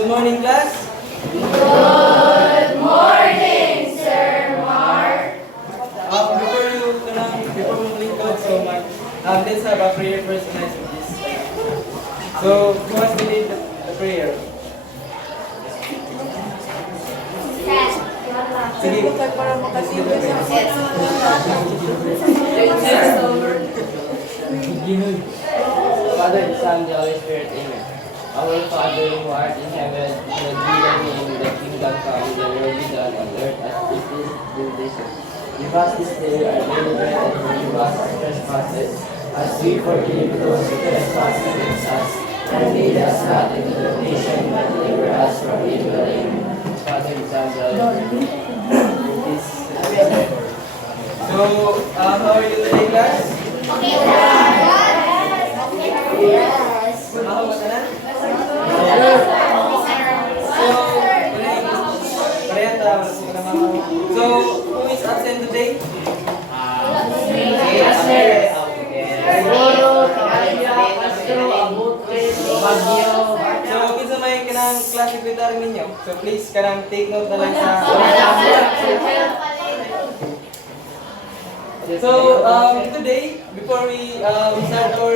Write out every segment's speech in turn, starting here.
Good morning, class. Good morning, Sir Mark. Before we link out, so let's have a prayer first and nice with this. So, who wants to lead the prayer? Sige. Father, the Son, the Holy Spirit, Amen. Our Father who art in heaven, hallowed be thy name, thy kingdom come, thy will be done on earth as it is in heaven. Give us this day our daily bread, and forgive us our trespasses, as we forgive those who trespass against us. And lead us not into temptation, but deliver us from evil. Amen. Father, the Son, the Holy Spirit, please. So, how are you today, class? Okay, sir. Yes. Ako ba na? So, who is absent today? Yes, sir. Siguro, Kaya, Castro, Abutre, Bagyo. So, kinsa may kanang class secretary ninyo? So, please, kanang take note na lang sa... So, today, before we start our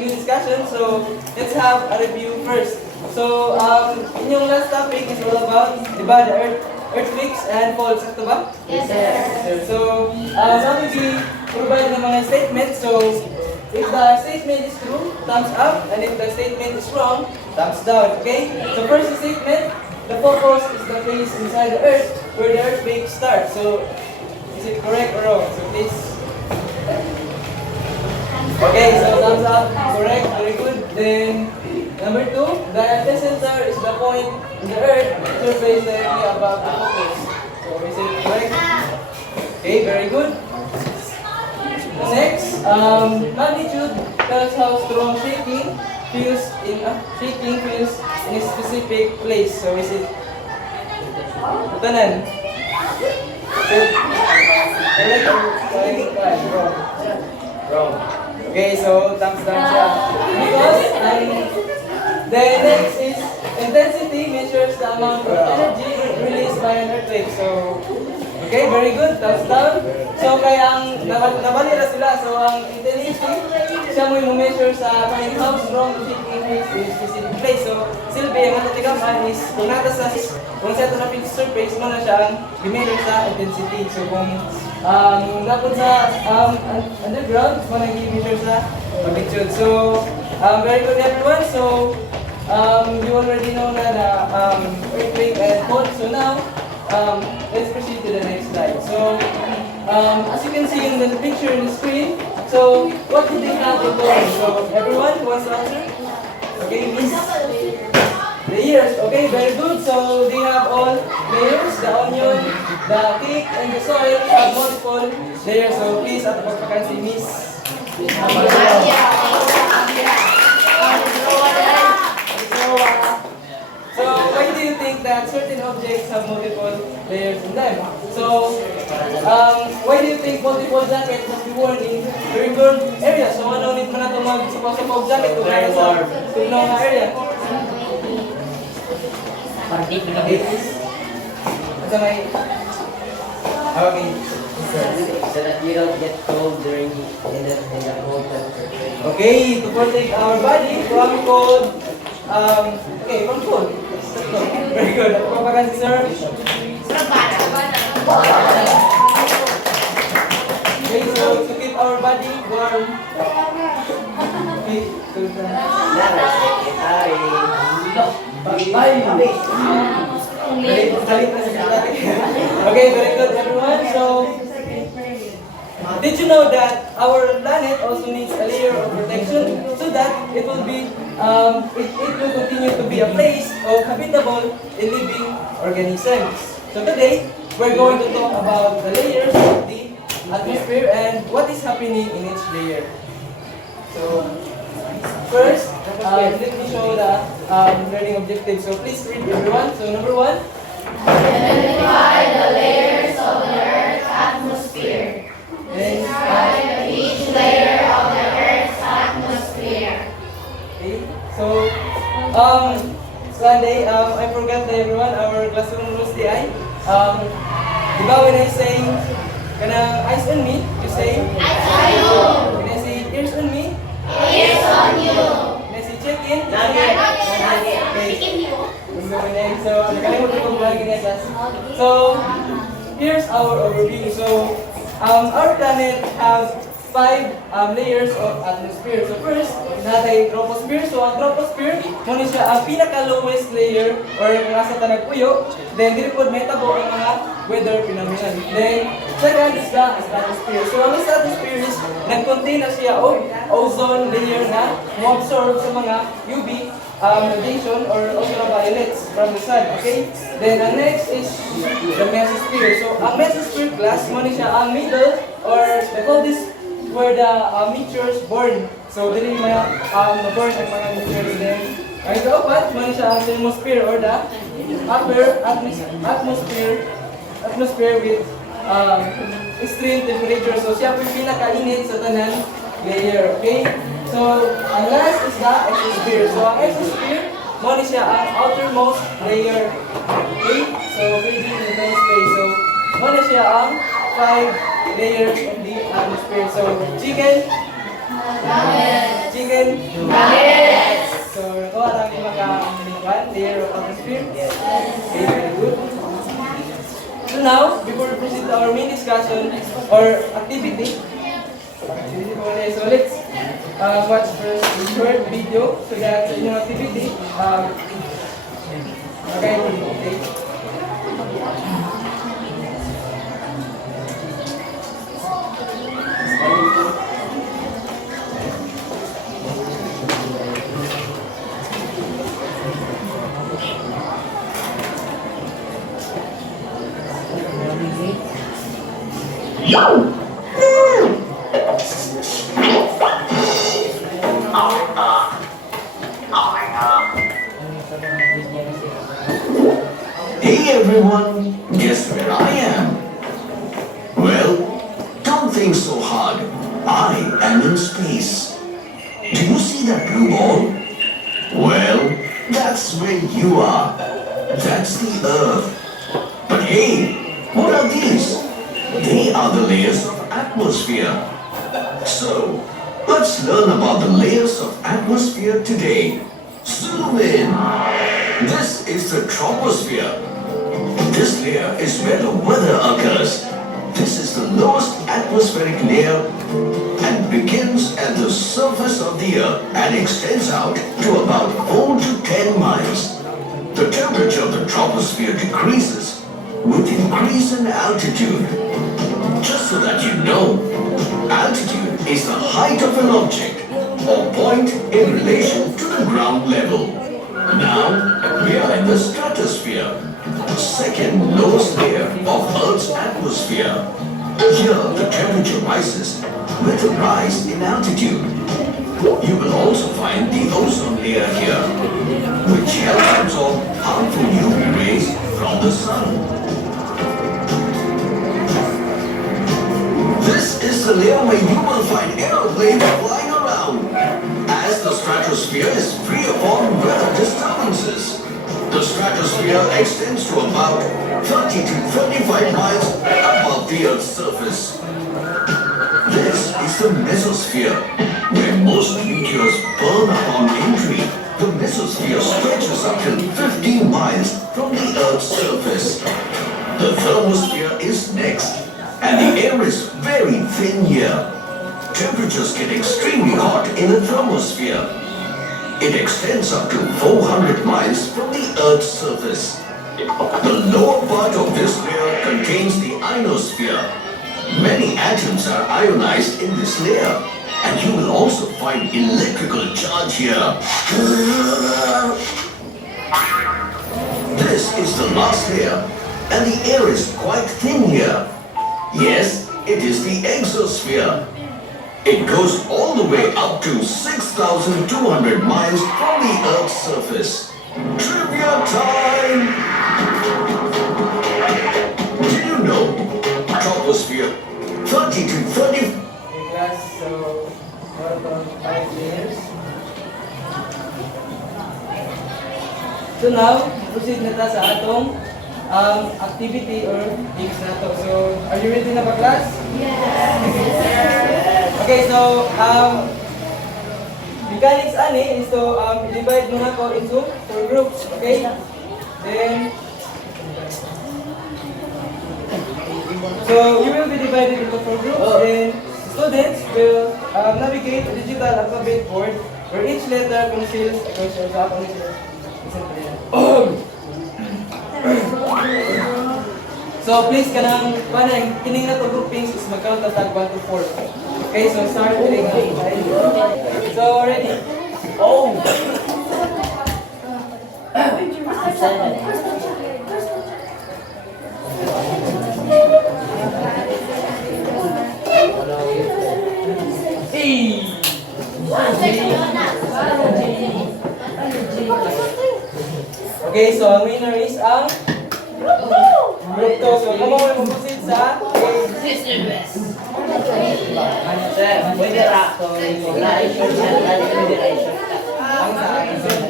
new discussion, so let's have a review first. So, inyong last topic is all about, diba, the earthquakes and faults, sakto ba? Yes, sir. So, sabi we provide ng mga statement. So, if the statement is true, thumbs up, and if the statement is wrong, thumbs down, okay? So, first statement, the focus is the place inside the earth where the earthquake starts. So, is it correct or wrong? So, please. Okay, so thumbs up, correct, very good. Then, number two, the epicenter is the point in the earth surface directly above the focus. So, is it correct? Okay, very good. Next, magnitude tells how strong shaking feels in a specific place. So, is it tanan? Correct or wrong? Wrong. Okay, so thumbs down siya. Because the next is intensity measures the amount of energy released by an earthquake. So, okay, very good. Thumbs down. So, kaya ang nabali na sila. So, ang intensity, siya mo yung measure sa how strong the shaking is in a specific place. So, silbi, ang natatigaman is kung nata sa surface mo na siya ang i-measure sa intensity. So, kung napun sa underground, mo nang i-measure sa magnitude. So, very good everyone. So, you already know na earthquake and fault. So now, let's proceed to the next slide. So, as you can see in the picture in the screen, so what do they have in common? So, everyone who wants to answer? Okay, Miss? Layers. Okay, very good. So, they have all layers, the onion, the cake, and the soil have multiple layers. So, please, at the pagpakan si Miss. So, why do you think that certain objects have multiple layers in them? So, why do you think multiple jackets must be worn in very cold areas? So, ano need mo na ito mag-suppose jacket kung kaya sa tugnaw na area? Asa may... Okay. So that you don't get cold during in the cold temperature. Okay, to protect our body from cold, from cold. Very good. Ako pa kasi, sir? Okay, so to keep our body warm. Okay, so okay, very good everyone. So, did you know that our planet also needs a layer of protection so that it will be, it will continue to be a place of habitable and living organisms. So today, we're going to talk about the layers of the atmosphere and what is happening in each layer. So, first, let me show the learning objectives. So please read everyone. So number one. Identify the layers of the Earth's atmosphere. Describe each layer of the Earth's atmosphere. Okay. So Sunday, I forgot to everyone, our classroom rules di ay. Di ba when I say, kana eyes on me, you say, when I say ears on me, when I say check in, okay. So, nakalimutan ko mga ginesas. So, here's our overview. So, our planet have 5 layers of atmosphere. So first, natay troposphere. So ang troposphere, muna siya ang pinaka-lowest layer or kung asa ta nagpuyo. Then, dili po metabo ang mga weather phenomenon. Then, second is the stratosphere. So ang stratosphere is, nag-contain na siya o ozone layer na mo-absorb sa mga UV radiation or ultraviolets from the sun. Okay? Then, ang next is the mesosphere. So, ang mesosphere class, muna siya ang middle or they call this where the meteors born. So, dili mga born ang mga meteors. Then, ang ikaapat, muna siya ang thermosphere or the upper atmosphere with extreme temperature. So, siya po yung pinakainit sa tanan layer. Okay? So, ang last is the exosphere. So, ang exosphere, muna siya ang outermost layer. Okay? So, filled in the space. So, muna siya ang 5 layers of the atmosphere. So, chicken. Chicken. So, nakuha lang yung mga layer of atmosphere. Okay, very good. So now, before we proceed to our main discussion or activity, so let's watch first the short video so that sa inyong activity, okay. Hey everyone, guess where I am? Well, don't think so hard. I am in space. Do you see that blue ball? Well, that's where you are. That's the Earth. But hey, what are these? They are the layers of atmosphere. So, let's learn about the layers of atmosphere today. Zoom in. This is the troposphere. This layer is where the weather occurs. This is the lowest atmospheric layer and begins at the surface of the Earth and extends out to about 4 to 10 miles. The temperature of the troposphere decreases with increase in altitude. Just so that you know, altitude is the height of an object or point in relation to the ground level. Now, we are in the stratosphere, the second lowest layer of Earth's atmosphere. Here, the temperature rises with a rise in altitude. You will also find the ozone layer here, which helps absorb harmful UV rays from the sun. This is the layer where you will find aeroplanes flying around, as the stratosphere is free of all weather disturbances. The stratosphere extends to about 30 to 35 miles above the Earth's surface. This is the mesosphere, where most meteors burn upon entry. The mesosphere stretches up to 15 miles from the Earth's surface. The thermosphere is next, and the air is very thin here. Temperatures get extremely hot in the thermosphere. It extends up to 400 miles from the Earth's surface. The lower part of this layer contains the ionosphere. Many atoms are ionized in this layer, and you will also find electrical charge here. This is the last layer, and the air is quite thin here. Yes, it is the exosphere. It goes all the way up to 6,200 miles from the Earth's surface. Trivia time! Did you know troposphere 30 to 30? Okay, class, so what about 5 layers? So now, proceed na ta sa atong activity or games na to. So, are you ready na ba, class? Okay, so, mechanics ani is to divide mo na ko into 4 groups, okay? Then, so you will be divided into 4 groups. Then, students will navigate a digital alphabet board where each letter conceals a question. So please kanang kining na to groupings is mag-count at 1 to 4. Okay, so start with So ready? Oh. Okay, so ang winner is ang group 2. So kamo may mag-proceed sa Pwede ra. So, i-short na lang. Pwede ra i-short na. ang sa akin. Pwede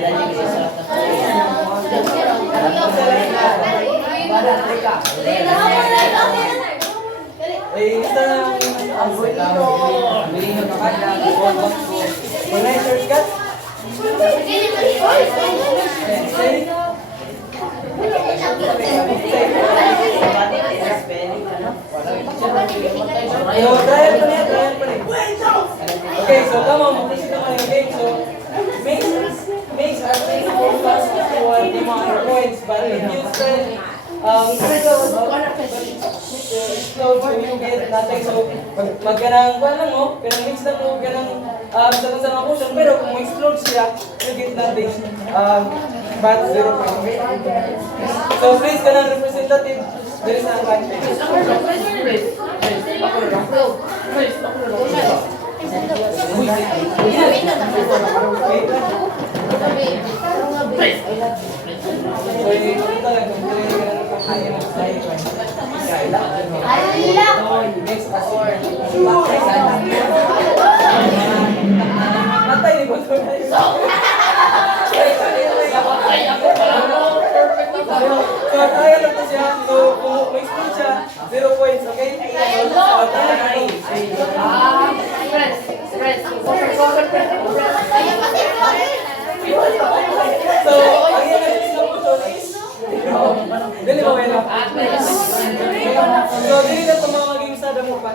ra i-isa. Isa na ang bilhin ng kakadang when I shortcut, trial pa niya. Okay, so tama, mag-proceed naman yung game. So, makes our play focus toward the amount of points, but if you spend critical explode, so you get nothing. So, magkanang kuha lang mo, kanang mix lang mo, kanang sa mga potion, pero kung explode siya, you get nothing. But 0 points. So, please, kanang representative, there is an advantage. Matay ni Boto. So, kaya lang to siya. So, kung ma-explode siya, 0 points, okay? So, ang yan ang isang puso is dili ba wala? So, dili na ito mga maging sada mo pa.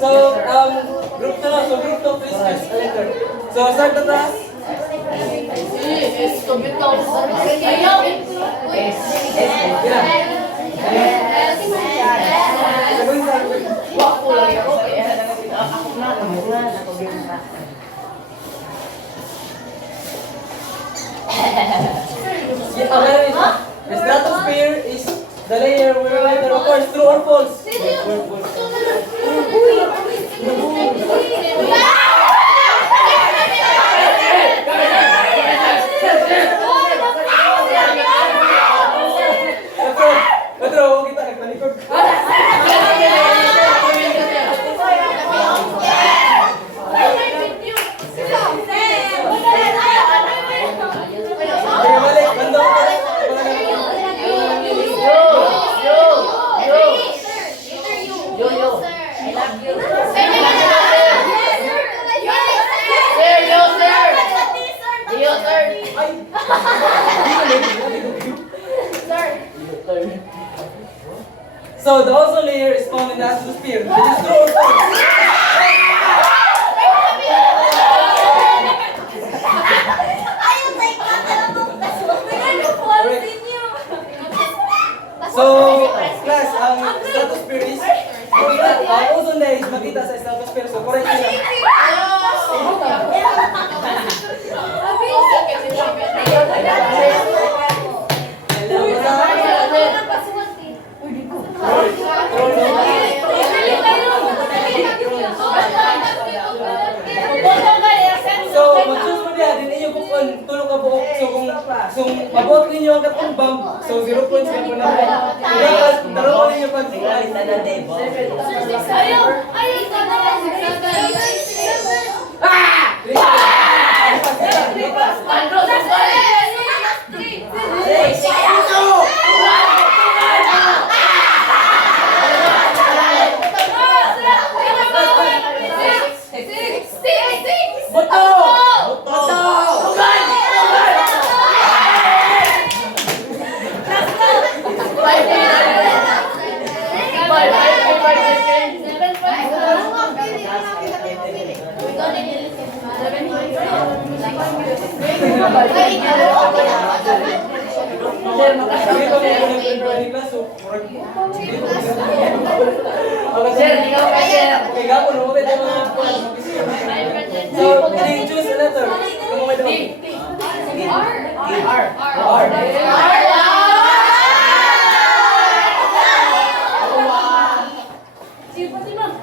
So, group na lang. So, group to please choose a letter. So, start na taas. The stratosphere is the layer where light occurs. True or false? Pedro, kita nagtalikod. Kaya balik, bando. So the ozone layer is found in the atmosphere. It is true or false? So, class, ang stratosphere is ang ozone layer is makita sa stratosphere. So, correct sila. So, mag-choose mo niya, din inyo kung tulong ka buok. So, kung mabot ninyo ang katong bomb, so 0 points ka po na. Dapat, taruan ninyo pag Sabi ko may unang class, so murag. Sir, ikaw ka, sir. Okay, gapo no mo tayo mga kuan. So, can choose a letter? Kung mo daw.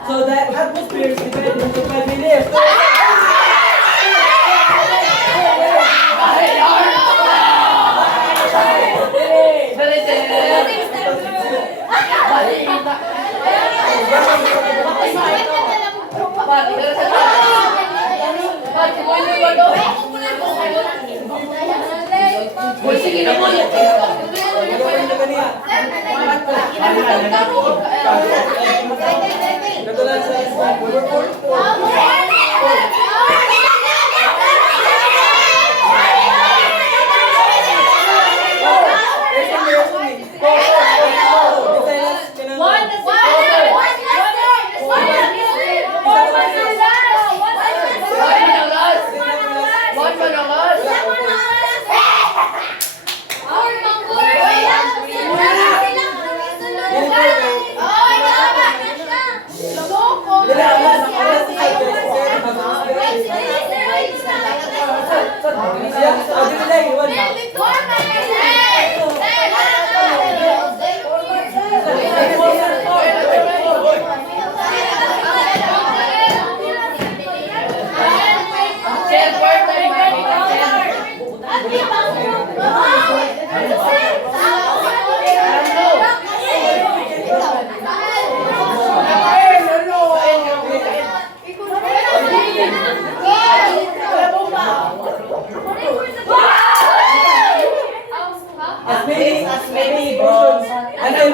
So the atmosphere is divided into 5 layers. Sige na mo. Katulad sa as many versions until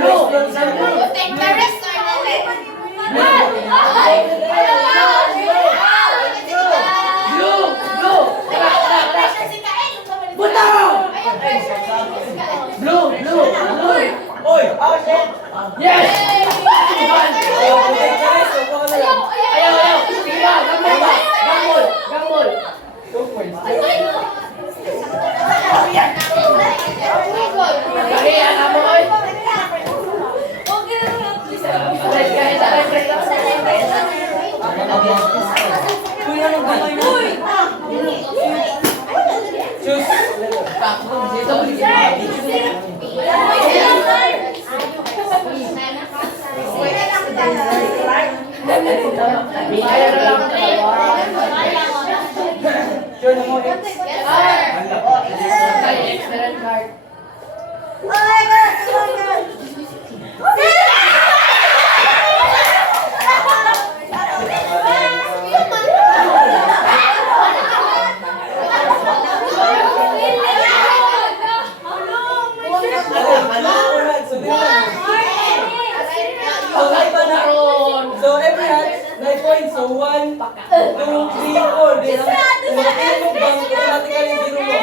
So every hat, 9 points. So 1, 2, 3, 4. Di lang. Kung makapilin mo bang, automatically zero mo.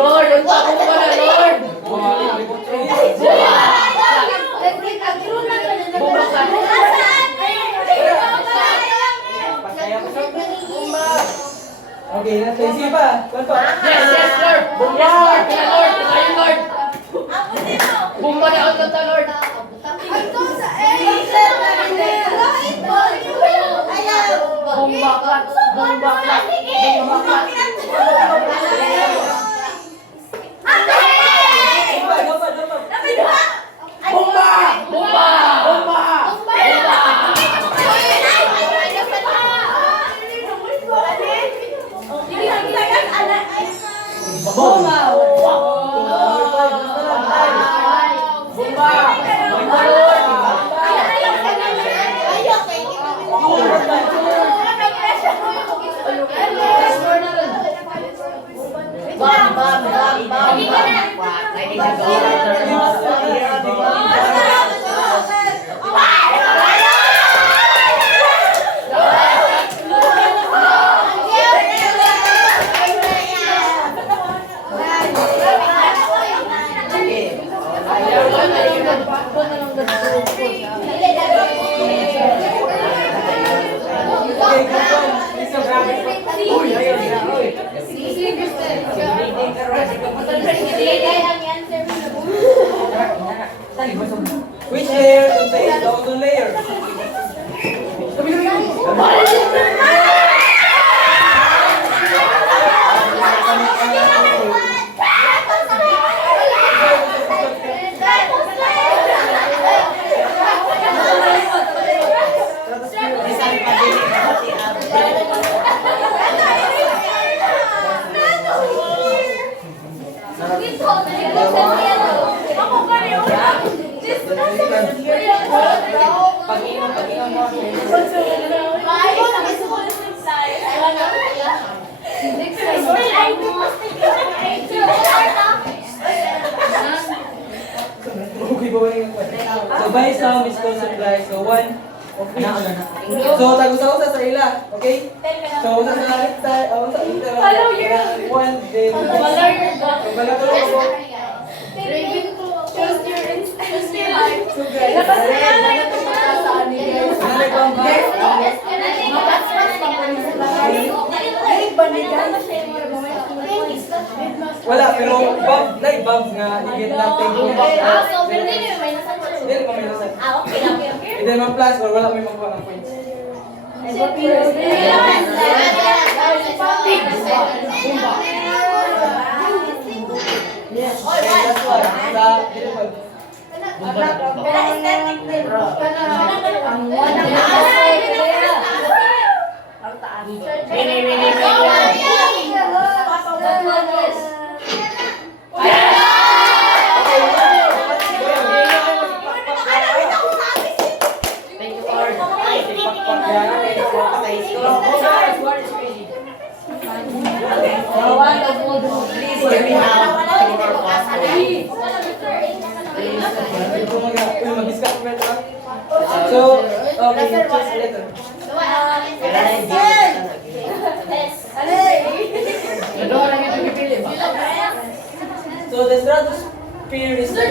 Lord, ang tapo mo na, Lord. Okay, nasa isipa. Kuwan pa. Yes, yes, Lord. Yes, Lord. Kaya, Lord. Kaya, Lord. Bumba na ang kanta, Lord. Bumbakat. Bumbakat. Bumbakat. Bumba! Bumba! Bumba! Bumba! Okay, good one. Please no grab it. Uy, ayun na, uy. Which layer contains the ozone layer? Okay, bawal yung kwento. So, by some is called supply. So, one of each. So, tagusa-usa sa ila. Okay? So, usa sa alita. Usa sa one, then... So, bala ko lang ako. So, guys. Wala, pero bump, like bump nga, higit natin yung bump. Hindi mo may nasan. Hindi naman plus or wala may magkuha ng points. Yes. Last one. Sa beautiful. So, okay, choose a letter. So, the stratosphere is the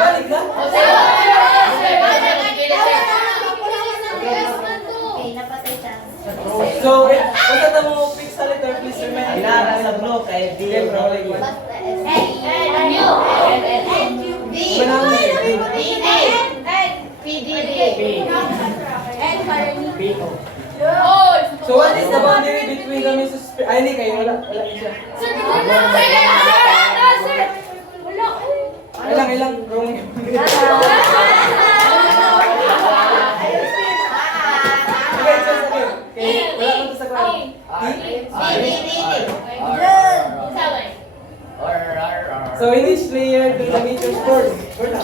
balik na? So, kung sa mo fix sa letter, please remember. Ilara sa blue kay D. Okay, bro, like what? So, what is the boundary between the mesosphere? Ay, hindi kayo, wala siya. Ilang, wrong. Okay, just okay. Okay, wala ko sa kwan. So, in each layer, the meter scores. Word na.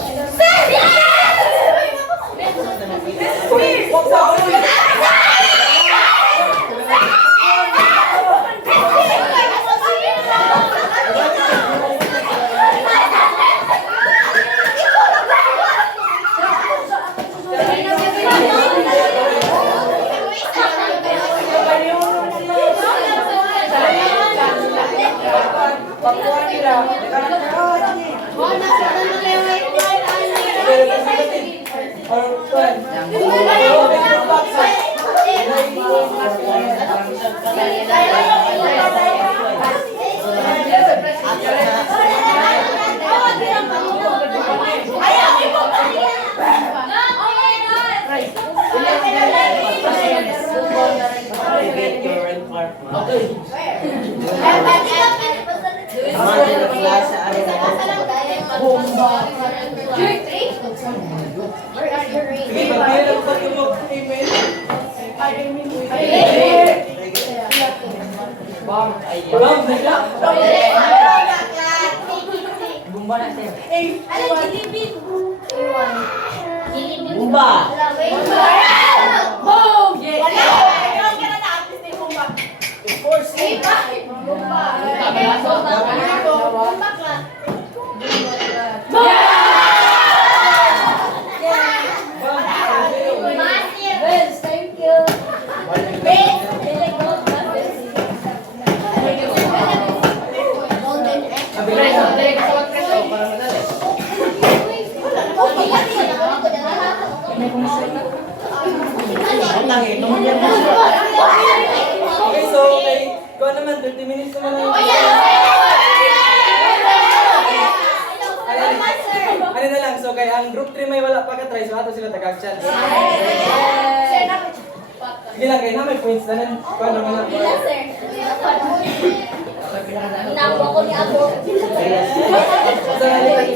Bumba! Boom! Yes! Ikaw ka na na-artist ni Bumba. Vince, thank you. Golden X. Okay, so okay. Ikaw naman, 30 minutes naman lang. Ano na lang, so kaya ang group 3 may wala pa ka-try, so ato sila tagag-chat. Sige lang, kayo na may points na nun. Ikaw naman na. Inapo ko ni Abo. Basta na lang.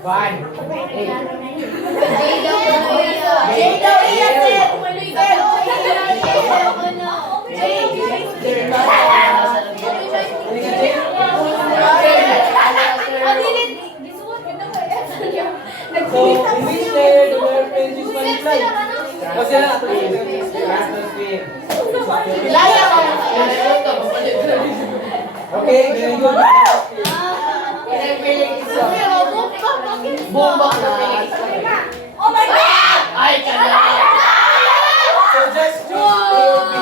Van! So, in which layer the word changes when it flies? O sila, ato sila. Okay, very good. Oh my God! So just choose A or B.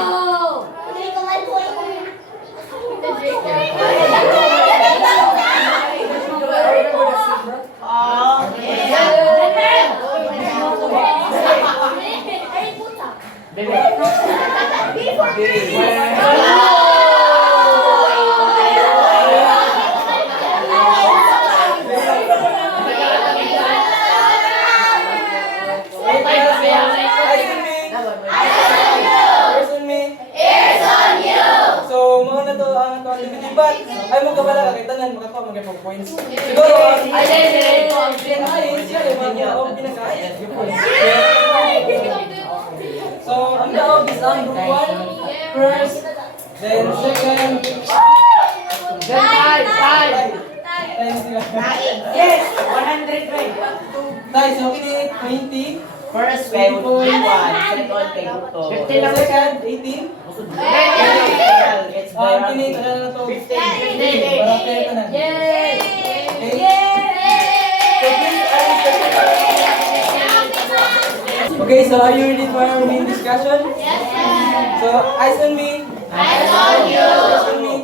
So, mo na to ang activity, but ay mo kabala ka tanan makakuha mo gyud points. Siguro So, ang daog is ang group 1 first, then second, Then five! then sila. Yes! 100 right! Guys, so kini 20, First kay Group 1, second kay Group 2. then second 18, It's kini kada na to 15. Para kayo tanan. Okay, so are you ready for our main discussion? So, eyes on me. Eyes on you. Eyes on me.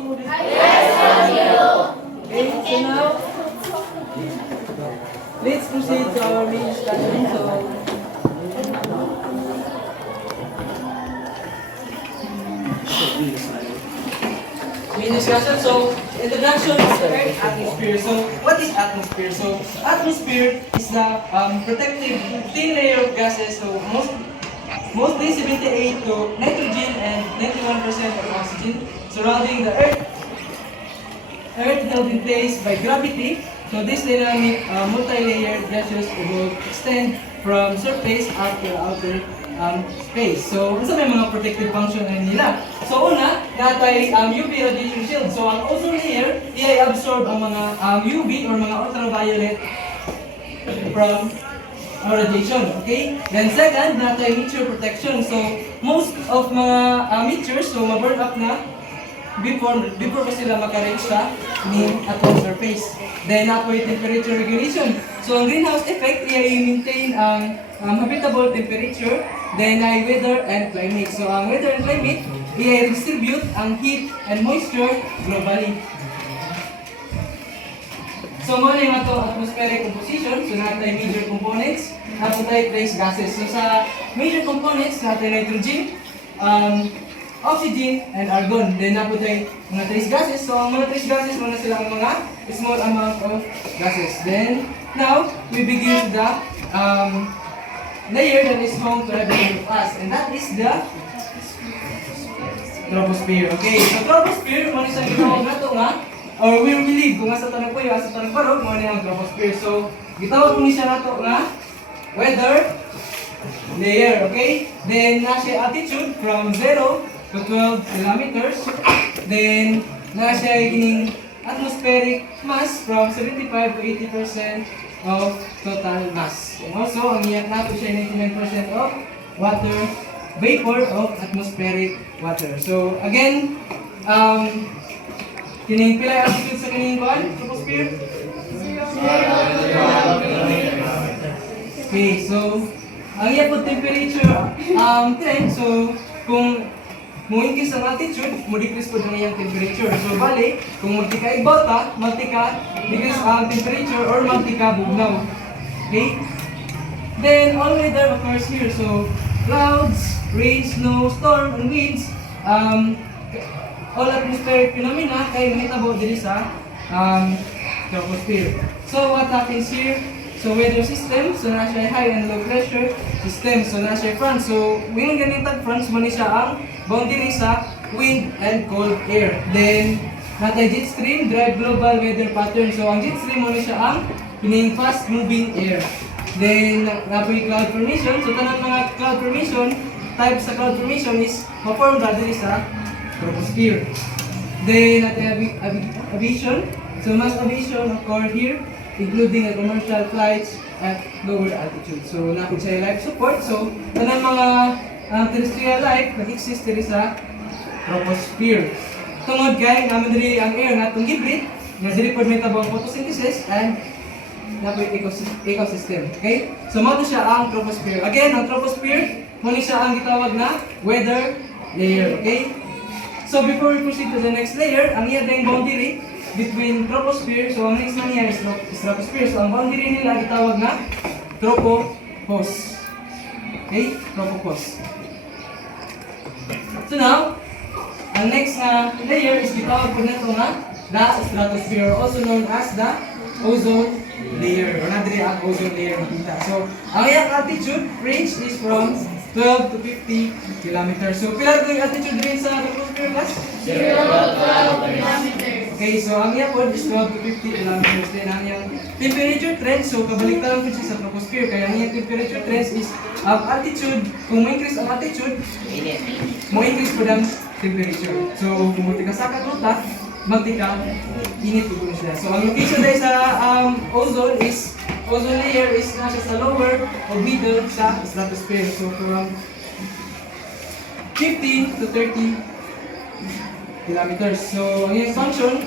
Okay, so now, let's proceed to our main discussion. So, main discussion. So, introduction of the Earth atmosphere. So, what is atmosphere? So, atmosphere is the protective thin layer of gases. So, mostly 78 to nitrogen and 91% of oxygen surrounding the Earth. Earth held in place by gravity. So, this dynamic multi-layered gaseous will extend from surface out to outer space. So, unsa may mga protective function na nila? So, una, natay UV radiation shield. So, ang ozone layer, i-absorb ang mga UV or mga ultraviolet from radiation. Okay? Then second, natay meteor protection. So, most of mga meteors, so ma-burn up na before pa sila maka-reach sa atong surface. Then, apoy temperature regulation. So, ang greenhouse effect, i-maintain ang habitable temperature, then ay weather and climate. So, ang weather and climate, i-distribute ang heat and moisture globally. So, mo yung ato atmospheric composition. So, natin major components, natin tayo trace gases. So, sa major components, natin nitrogen, oxygen, and argon. Then, natin tayo mga trace gases. So, ang mga trace gases, muna sila ang mga small amount of gases. Then, now, we begin the layer that is home to every of us. And that is the troposphere. Okay, so troposphere, muna sa ginawag na ito nga, or we believe kung asa tanong po yung asa tanong parog, muna yung troposphere. So, gitawag po niya na ito nga, weather layer, okay? Then, nasa altitude from 0 to 12 kilometers. Then, nasa kining atmospheric mass from 75 to 80% of total mass. And also, ang iyak nato siya 99% of water, vapor of atmospheric water. So, again, kining pila altitude sa kining kuan? Troposphere? Okay, so, ang iya po temperature trend, so, kung mo increase ang altitude, mo decrease po ang iyang temperature. So, bali, kung magtika ibota, magtika decrease ang temperature or magtika bugnaw. Okay? Then, all weather occurs here. So, clouds, rain, snow, storm, and winds, all atmospheric phenomena kay mahitabo diri sa troposphere. So, what happens here? So, weather system, so na siya high and low pressure system, so na siya front. So, wingon ganitag front, man siya ang boundary sa wind and cold air. Then, natay jet stream, drive global weather pattern. So, ang jet stream mo siya ang pining fast moving air. Then, napoy cloud formation. So, tanang mga cloud formation, type sa cloud formation is ma-form diri sa troposphere. Then, natay aviation. So, mass aviation occur here, including commercial flights at lower altitude. So, napod siya life support. So, tanang mga terrestrial life nag-exist diri sa troposphere. Tungod kay naman diri ang air nga itong gibrit, nga diri pod may tabang photosynthesis and napoy ecosystem. Okay? So, mo siya ang troposphere. Again, ang troposphere, mo ni siya ang gitawag na weather layer. Okay? So, before we proceed to the next layer, ang iya dayong boundary between troposphere, so ang next man niya is troposphere. So ang boundary nila gitawag na tropopause. Okay? Tropopause. So now, ang next na layer is gitawag po nito nga the stratosphere, also known as the ozone layer. Or na diri ang ozone layer makita. So, ang iyang altitude range is from 12 to 50 kilometers. So, pila ito yung altitude range sa troposphere class? 0 to 12 kilometers. Okay, so ang iya po is 12 to 50 kilometers. Then ang iyang temperature trend, so kabaliktaran po siya sa troposphere. Kaya ang iyang temperature trend is altitude. Kung mo increase ang altitude, mo increase po ang temperature. So kung mo tika sa katruta, magtika, init po siya. So ang location dahil sa ozone layer is nasa sa lower o middle sa stratosphere. So from 15 to 30 kilometers. So, ang iyang function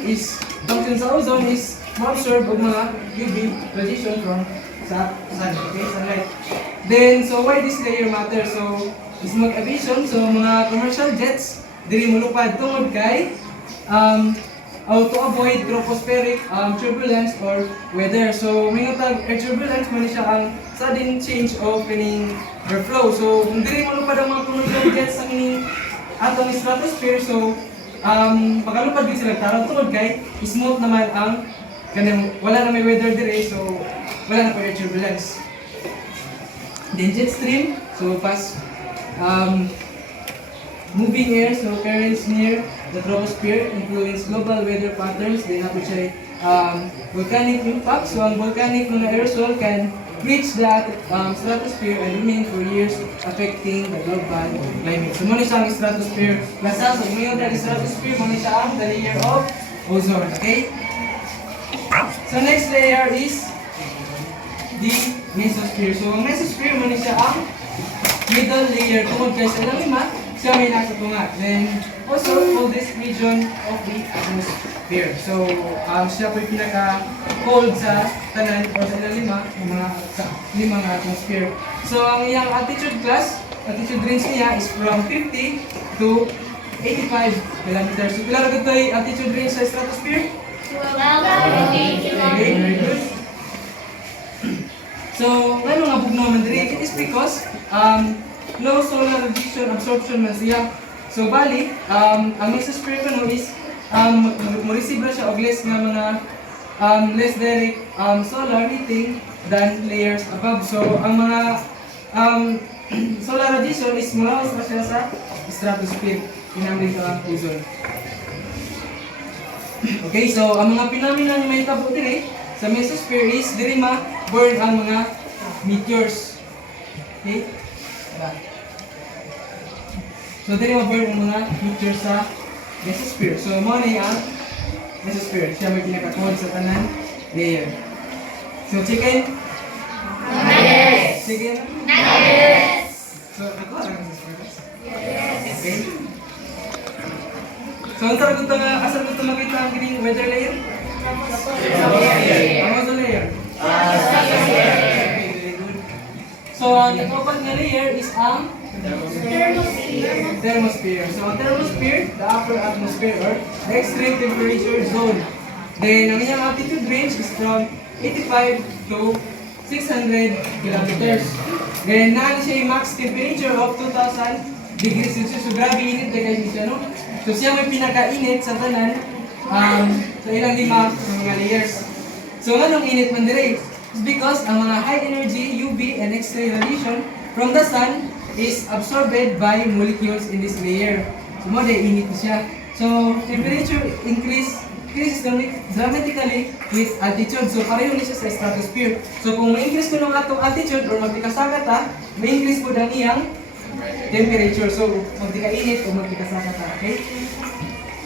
sa ozone is ma-absorb og mga UV radiation from sa sun, okay, sunlight. Then, so why this layer matter? So, smoke emission, so mga commercial jets, diri mulupad tungod kay to avoid tropospheric turbulence or weather. So, may tag air turbulence, man siya ang sudden change of kining airflow. So, kung diri mulupad ang mga commercial jets sa kining atong stratosphere, so pagkalupad din sila tarong tungod kay smooth naman ang kanang wala na may weather dire, so wala na po air turbulence. Then jet stream, so fast moving air, so currents near the troposphere influence global weather patterns. Then napo siya volcanic impact, so ang volcanic mga aerosol can reach the stratosphere and remain for years, affecting the global climate. So, muna siya ang stratosphere. Basta, so ngayon dahil stratosphere, muna siya ang the layer of ozone. Okay? So, next layer is the mesosphere. So, ang mesosphere, muna siya ang middle layer. Tungod kayo sa ilang lima, siya may nasa tunga. Then, also, coldest region of the atmosphere. So, siya po yung pinaka-cold sa tanan or sa ilang limang atmosphere. So, ang iyang altitude class, altitude range niya is from 50 to 85 kilometers. So, pila ito yung altitude range sa stratosphere? 12 Okay, very good. So, may mga bugnaw man diri. It is because low solar radiation absorption man siya. So, bali, ang mesosphere ko is mo-receive na siya og less nga mga less direct solar heating than layers above. So, ang mga solar radiation is mulawas na siya sa stratosphere. Pinamili ko ang ozone. Okay, so ang mga phenomena na may tabo dire sa mesosphere is diri ma-burn ang mga meteors. Okay? So diri ma-burn ang mga meteors sa mesosphere. So mo na ang mesosphere. Siya may pinaka-cold sa tanan layer. So, chicken? Nuggets. Chicken? Nuggets. So, ako lang sa sports? Okay. So, ang tarot ito nga, asal ko ito makita ang kining weather layer? Ang mga layer? Very good. So, ang itopat nga layer is ang thermosphere. So, ang thermosphere, the upper atmosphere or the extreme temperature zone. Then, ang inyong altitude range is from 85 to 600 kilometers. Then, naan siya yung max temperature of 2,000 degrees Celsius. So, grabe init na kayo siya, no? So, siya may pinaka-init sa tanan sa ilang lima mga layers. So, anong init man dire? It's because ang mga high energy UV and X-ray radiation from the sun is absorbed by molecules in this layer. So, mo day init na siya. So, temperature increases dramatically with altitude. So, pareho ni siya sa stratosphere. So, kung ma-increase ko ng atong altitude or magpikasagat may increase po ng iyang temperature. So, magpika-init o magpikasagat okay?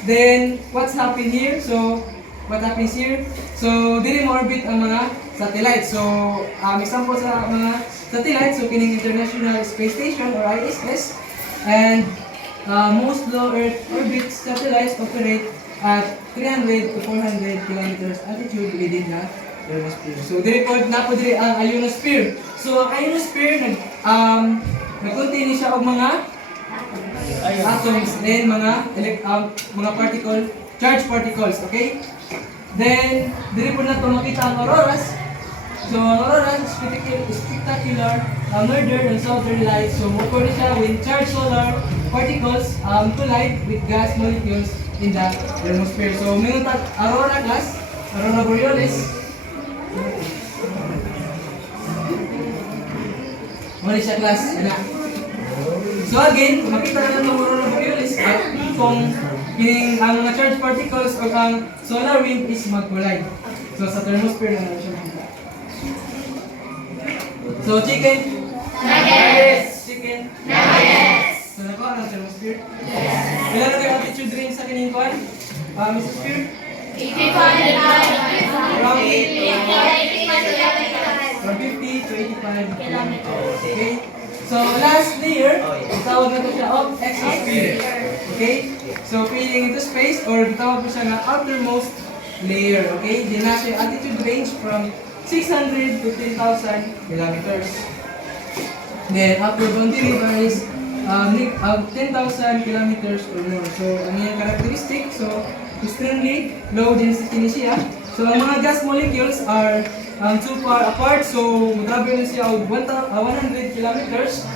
Then, what's happened here? So, what happens here? So, dili mo orbit ang mga satellites. So, example sa mga satellites, so kining International Space Station or ISS, and most low Earth orbit satellites operate at 300 to 400 kilometers altitude within the ionosphere. So, di-record na po diri ang ionosphere. So, ang ionosphere, nag-contain siya og mga atoms, then mga particle, charged particles, okay? Then, diri po na ito makita ang auroras. So, ang auroras, spectacular murder ng southern lights. So, occur siya when charged solar particles collide with gas molecules in the thermosphere. So, mayroon aurora gas, aurora borealis. Mali siya class, ana. So again, kung makita na ng aurora borealis, kung kining ang mga charged particles o ang solar wind is mag-collide. So sa thermosphere na siya makita. So chicken? Nuggets. Chicken? Nuggets. So nakuha ang thermosphere? Yes. Ilan na kayo altitude range sa kining kuhan? Mr. Spear? 85 From 50 to 85 kilometers. Okay? So, last layer, tawag na ito siya of exosphere. Okay? So, feeling into space or tawag po siya na outermost layer. Okay? Di na siya altitude range from 600 to 10,000 kilometers. Then, upper boundary is 10,000 kilometers or more. So, ang iyang characteristic, so, extremely low density niya. So, ang mga gas molecules are too far apart. So, mag-travel na siya 100 kilometers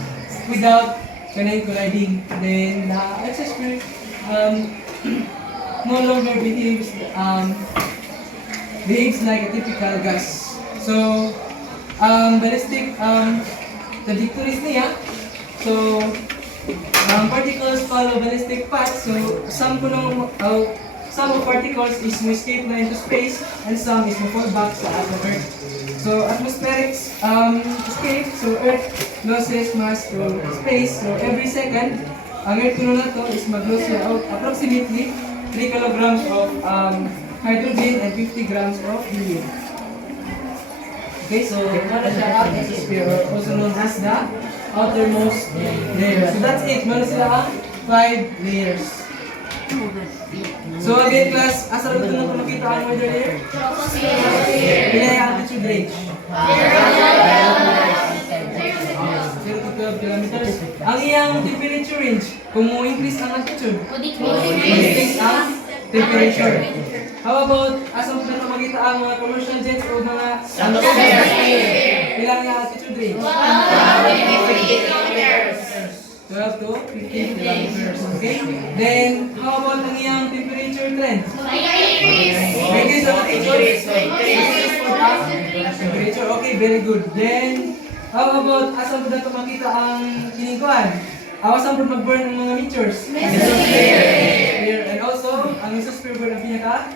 without colliding. Then, the exosphere no longer behaves like a typical gas. So, ballistic trajectories niya. So, particles follow ballistic paths. So, some of particles is mo escape na into space and some is mo fall back sa Earth. So, atmospheric escape. So, Earth loses mass to space. So, every second, ang Earth kuno na to is mag-lose out approximately 3 kilograms of hydrogen and 50 grams of helium. Okay, so ano siya ang exosphere, also known as the outermost layer. So that's it. Meron sila ang 5 layers. So again class, asa rin ito na makita ang weather layer? Pila yung altitude range? 0 to 12 kilometers. Ang iyang temperature range, kung mo increase ang altitude, decrease ang temperature. How about, asang po na makita ang mga commercial jets o mga ilang yung altitude range? 12 to 15 kilometers. Okay? Then, how about ang iyang temperature trend? Increase ang temperature. Okay, very good. Then, how about, asang po na makita ang kinikuan? Awasan po mag-burn ng mga meteors? And also, ang mesosphere burn ang pinaka?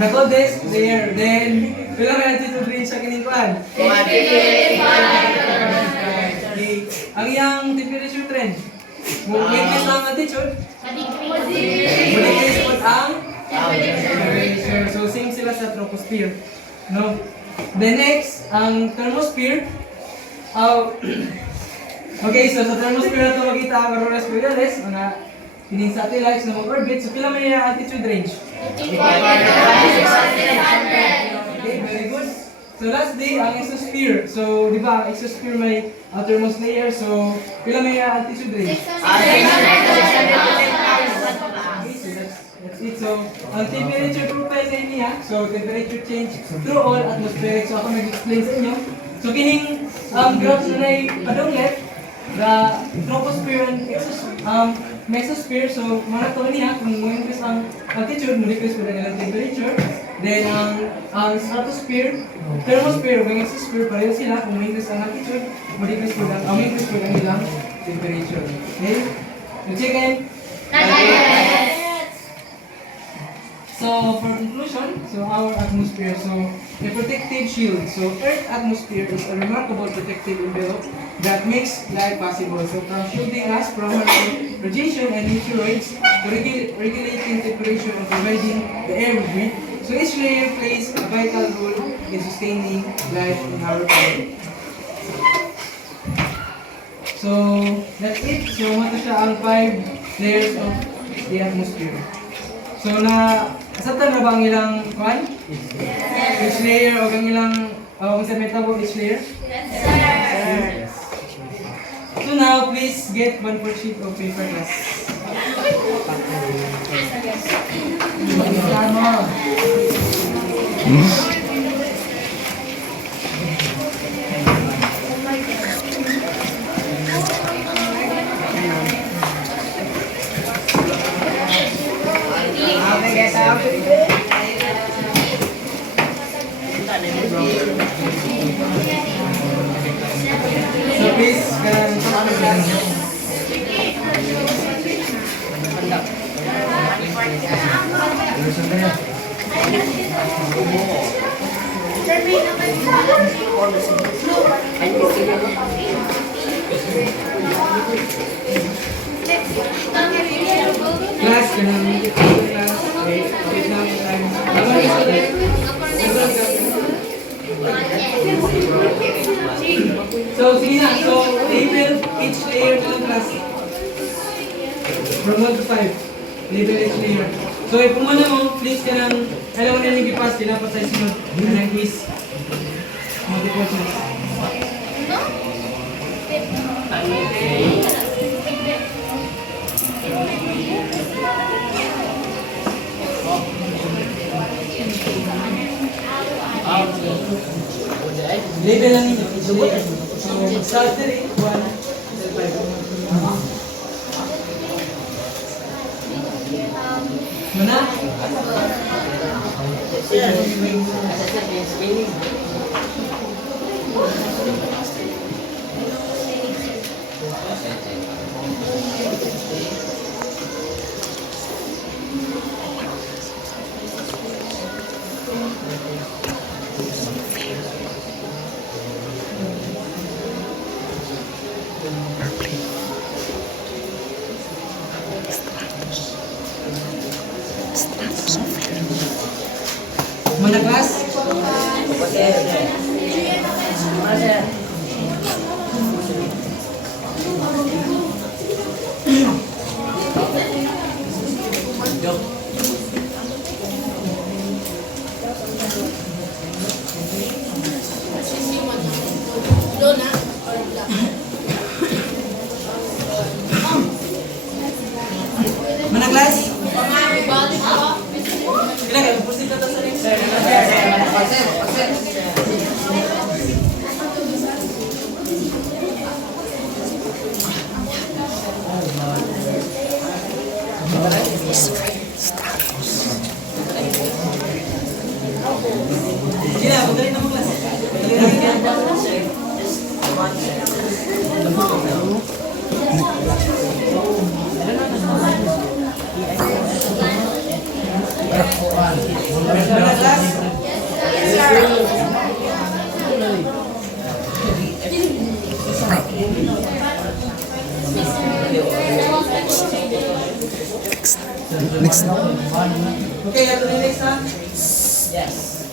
The coldest layer. Then, pila may altitude range sa kinikuan? Ang iyang temperature trend. May increase ang altitude? Decrease po ang Temperature. So same sila sa troposphere. No? Then next, ang thermosphere. Okay, so sa thermosphere na ito makita ang auroras borealis, mga kining satellites na mag-orbit. So pila may altitude range? Okay, very good. So lastly, ang exosphere. So, di ba, ang exosphere may outermost layer. So, pila may altitude range? Okay, so that's it. So, ang temperature profile sa niya, so temperature change through all atmospheric. So, ako nag-explain sa inyo. So, kining graph na padunglet, the troposphere and mesosphere. So, mga to niya, kung mo-increase ang altitude, mo-decrease ko na nilang temperature. Then, ang stratosphere, thermosphere, o exosphere, pareho sila. Kung mo-increase ang altitude, mo-decrease ko lang, mo-increase ko lang nilang temperature. Okay? So, check in. So, for conclusion, so our atmosphere, so a protective shield. So, Earth atmosphere is a remarkable protective envelope that makes life possible. So, from shielding us from harmful radiation and meteoroids to regulating temperature and providing the air we breathe. So, each layer plays a vital role in sustaining life in our planet. So, that's it. So, mata siya ang 5 layers of the atmosphere. So, asabtan na ba ang ilang kwan? Each layer o ang ilang kung sa metabo each layer? Yes. So now, please get 1 per sheet of paper class. So please, class, wait lang, So, sige na. So, label each layer ng class. From 1 to 5. Label each layer. So, kung muna mo, please ka nang, alam mo na yung ipas, kailangan tayo sunod. Yan ang quiz. Multiple choice. Label lang ninyo. So, start 3, 1, 5. Mana? Mana kelas? Mana kelas? Kailan kayo? Pusin ka sa next. Gila, magaling naman kelas. Next. Okay, ito na yung next ha. Yes.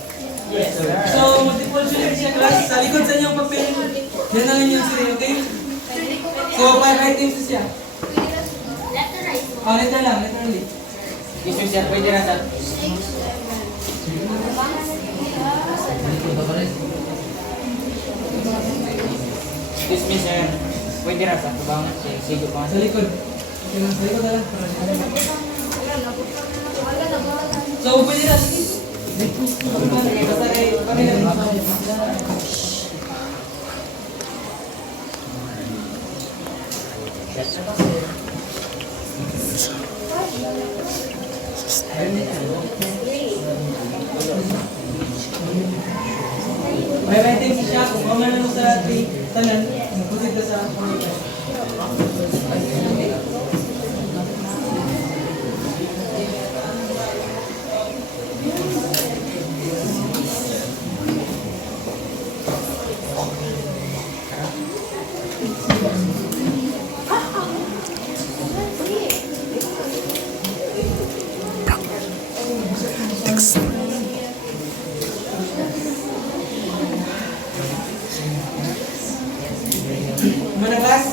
Yes, sir. So, multiple choice siya class. Sa likod sa inyong papel, yan ang inyong siri, okay? So, 5 items siya. Oh, letter lang, literally. Teacher, sir, pwede na, sir. Excuse me, sir. Pwede na, sir. Bang, sigo pa. Sa likod. Okay lang, sa likod na lang. So, pwede na. Basta kay Pamela. May items siya. Kung mamaya mo sa tanan, magpusit ka sa pangyayon. Mana kelas?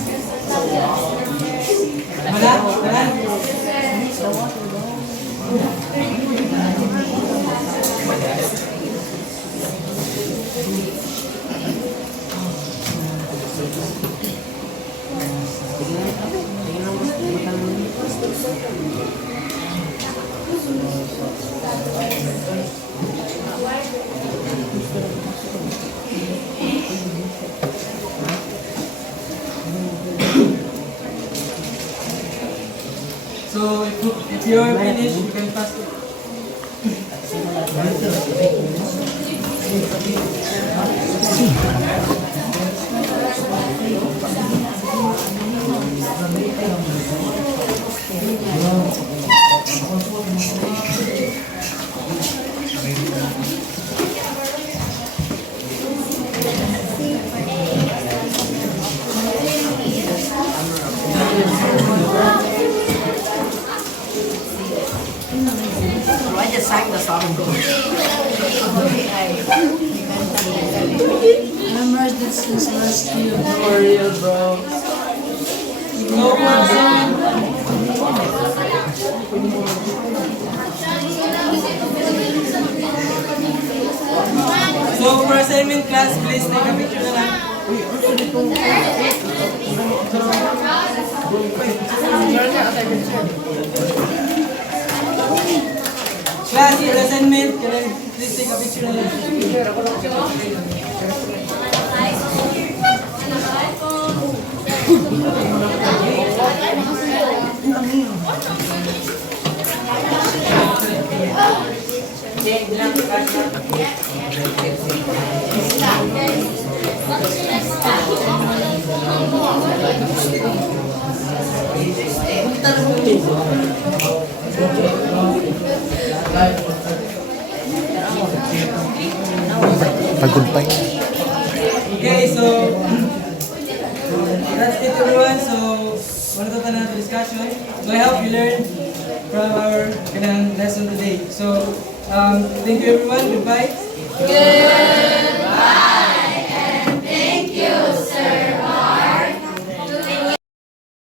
Mana? Mana? So if you're finished, you can pass it. I just sang the song. I memorized it since last year. For real, bro. So for assignment, so for assignment class, please take a picture na lang. Class, for assignment, please take a picture na lang. Pagod pa yun. Okay, so that's it everyone. So, one to na discussion. So I hope you learned from our lesson today. So, thank you everyone. Goodbye.